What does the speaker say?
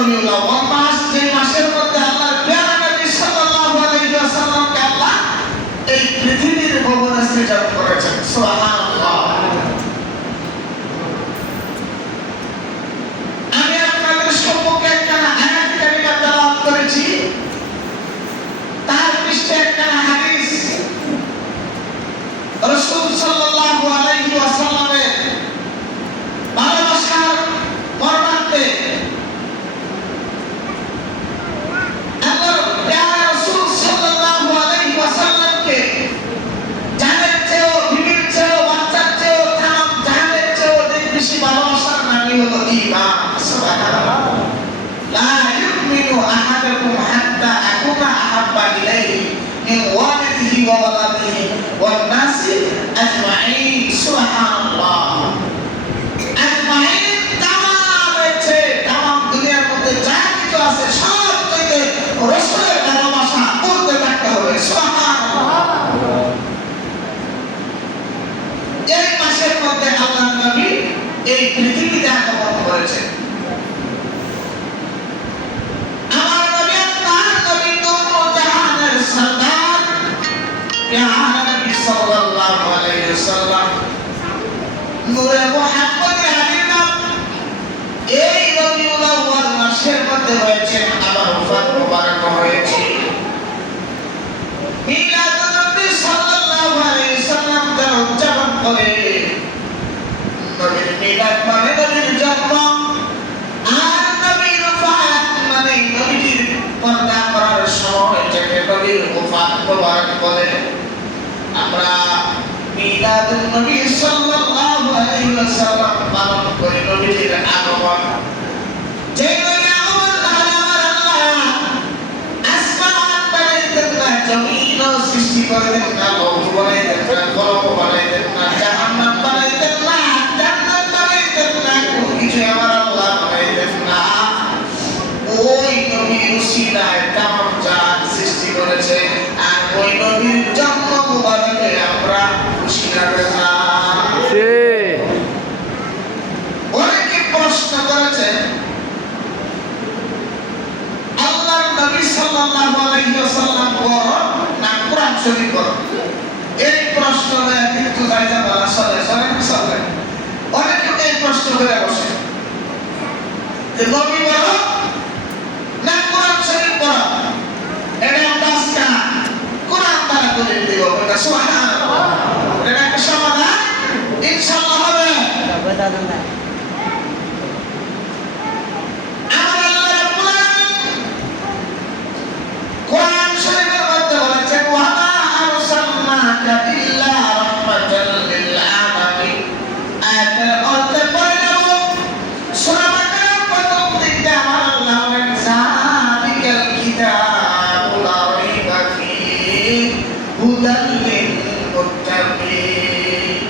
রবিউল আউয়াল মাস, যে মাসের মধ্যে আল্লাহর প্যারা নবী সাল্লাল্লাহু আলাইহি ওয়াসাল্লামকে আল্লাহ এই পৃথিবীর ভুবনে সৃজন করেছেন। সুবহানাল্লাহ। আমি আপনাদের সম্মুখে একটা আয়াত কারিমা তেলাওয়াত করেছি, তার পৃষ্ঠে একটা হাদিস রাসূল সাল্লাল্লাহু আলাইহি ওয়াসাল্লামের ভালোবাসার মর্মান্তে আল্লাহর প্যারা রাসূল সাল্লাল্লাহু আলাইহি ওয়াসাল্লামকে জানের চেয়েও, বিবির চেয়েও, বাচ্চার চেয়েও, তামাম জাহানের চেয়েও বেশি ভালোবাসার নামই হলো ঈমান। সুবহানাল্লাহ। লা ইউমিনু আহাদুকুম হাত্তা আকুনা আহাব্বা ইলাইহি মিন ওয়ালিদিহি ওয়া ওয়ালাদিহি ওয়ান নাসি আজমাইন। সুবহানাল্লাহ। আজমাইন তামাম আছে, তামাম দুনিয়ার মধ্যে যা কিছু আছে সব থেকে রাসূলের ভালোবাসা করতে থাকতে হবে। সুবহানাল্লাহ। এই মাসের মধ্যে আল্লাহর নবী এই পৃথিবীতে আগমন করেছেন। আমার নবী আল্লাহর নবী দোনো জাহানের সরদার প্যারা নবী সাল্লাল্লাহু আলাইহি ওয়াসাল্লাম নূরে মুহাম্মদ আমিনা এই রবিউল আউয়াল মাসের মধ্যে হয়েছেন। আমার ওফাত মুবারক হয়েছে মিলাদুন নবী সাল্লাল্লাহু আলাইহি ওয়াসাল্লাম তার উদযাপন করে। নবীর মিলাদ মানে নবীর জন্ম, আর নবীর ওফাত মানে নবীর পর্দা করার সময়, যাকে নবীর ওফাত মুবারক বলে। আমরা মিলাদুন নবী সাল্লাল্লাহু আলাইহি ওয়াসাল্লাম পালন করি নবীর আগমন। যে নবী আগমন তাহলে আমার আল্লাহ আসমান বানাইতেন না, জমিন সৃষ্টি করতেন না, লৌহ বানাইতেন না, কলম বানাইতেন না, জাহান্নাম বানাইতেন না, জান্নাত বানাইতেন না, কোনো কিছু আমার আল্লাহ বানাইতেন না। ওই নবীর উসিলায় তামাম জাহান সৃষ্টি করেছে। আর ওই নবীর জন্ম মুবারকে আমরা খুশি না। অনেকে প্রশ্ন করেছেন আল্লাহর নবী সাল্লাল্লাহু আলাইহি ওয়াসাল্লাম বড় না কোরআন শরীফ বড়? এই প্রশ্ন কিন্তু জায়গা বলা চলে। অনেকে এই প্রশ্ন করে বসে যে নবী বড় না কোরআন শরীফ বড়? এটা আমরা আজকে কোরআন দ্বারা করে দিব। সুবহানাল্লাহ। এটা একটা সমাধান ইনশাআল্লাহ হবে।